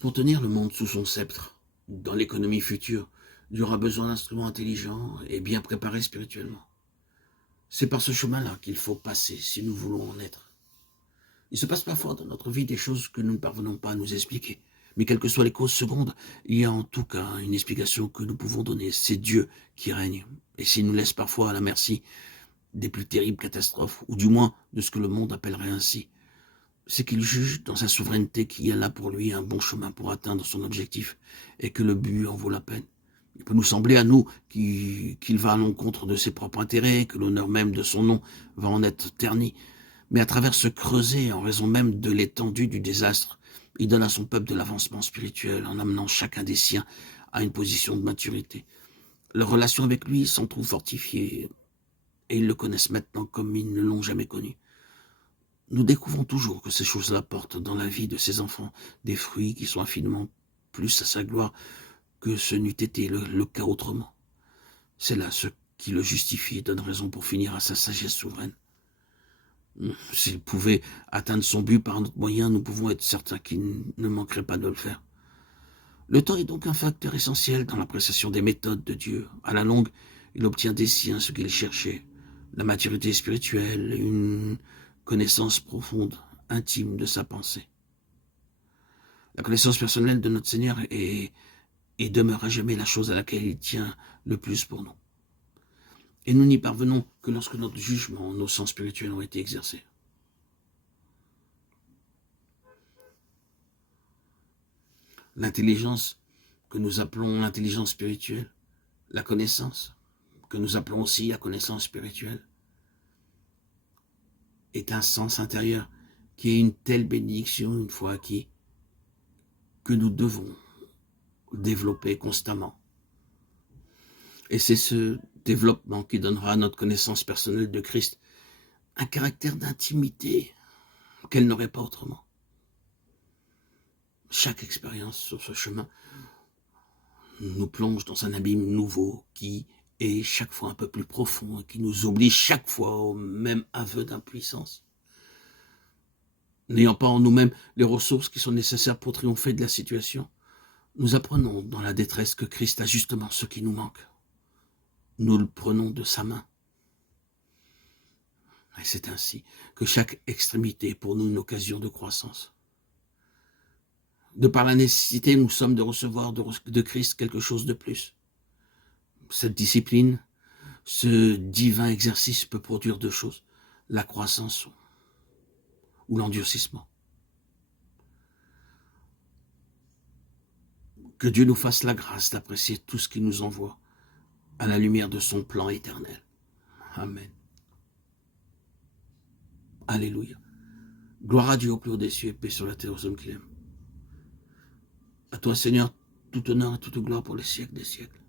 Pour tenir le monde sous son sceptre, dans l'économie future, Dieu aura besoin d'instruments intelligents et bien préparés spirituellement. C'est par ce chemin-là qu'il faut passer si nous voulons en être. Il se passe parfois dans notre vie des choses que nous ne parvenons pas à nous expliquer. Mais quelles que soient les causes secondes, il y a en tout cas une explication que nous pouvons donner. C'est Dieu qui règne. Et s'il nous laisse parfois à la merci des plus terribles catastrophes, ou du moins de ce que le monde appellerait ainsi, c'est qu'il juge dans sa souveraineté qu'il y a là pour lui un bon chemin pour atteindre son objectif, et que le but en vaut la peine. Il peut nous sembler à nous qu'il va à l'encontre de ses propres intérêts, que l'honneur même de son nom va en être terni. Mais à travers ce creuset, en raison même de l'étendue du désastre, il donne à son peuple de l'avancement spirituel en amenant chacun des siens à une position de maturité. Leur relation avec lui s'en trouve fortifiée et ils le connaissent maintenant comme ils ne l'ont jamais connu. Nous découvrons toujours que ces choses-là portent dans la vie de ses enfants des fruits qui sont infiniment plus à sa gloire que ce n'eût été le cas autrement. C'est là ce qui le justifie et donne raison pour finir à sa sagesse souveraine. S'il pouvait atteindre son but par notre moyen, nous pouvons être certains qu'il ne manquerait pas de le faire. Le temps est donc un facteur essentiel dans l'appréciation des méthodes de Dieu. À la longue, il obtient des siens ce qu'il cherchait, la maturité spirituelle, une connaissance profonde, intime de sa pensée. La connaissance personnelle de notre Seigneur est et demeure à jamais la chose à laquelle il tient le plus pour nous. Et nous n'y parvenons que lorsque notre jugement, nos sens spirituels ont été exercés. L'intelligence que nous appelons l'intelligence spirituelle, la connaissance que nous appelons aussi la connaissance spirituelle, est un sens intérieur qui est une telle bénédiction une fois acquis que nous devons développer constamment. Et c'est ce développement qui donnera à notre connaissance personnelle de Christ un caractère d'intimité qu'elle n'aurait pas autrement. Chaque expérience sur ce chemin nous plonge dans un abîme nouveau qui est chaque fois un peu plus profond et qui nous oblige chaque fois au même aveu d'impuissance. N'ayant pas en nous-mêmes les ressources qui sont nécessaires pour triompher de la situation, nous apprenons dans la détresse que Christ a justement ce qui nous manque. Nous le prenons de sa main. Et c'est ainsi que chaque extrémité est pour nous une occasion de croissance. De par la nécessité, nous sommes de recevoir de Christ quelque chose de plus. Cette discipline, ce divin exercice peut produire deux choses, la croissance ou l'endurcissement. Que Dieu nous fasse la grâce d'apprécier tout ce qu'il nous envoie à la lumière de son plan éternel. Amen. Alléluia. Gloire à Dieu au plus haut des cieux et paix sur la terre aux hommes qu'il aime. À toi, Seigneur, tout honneur et toute gloire pour les siècles des siècles.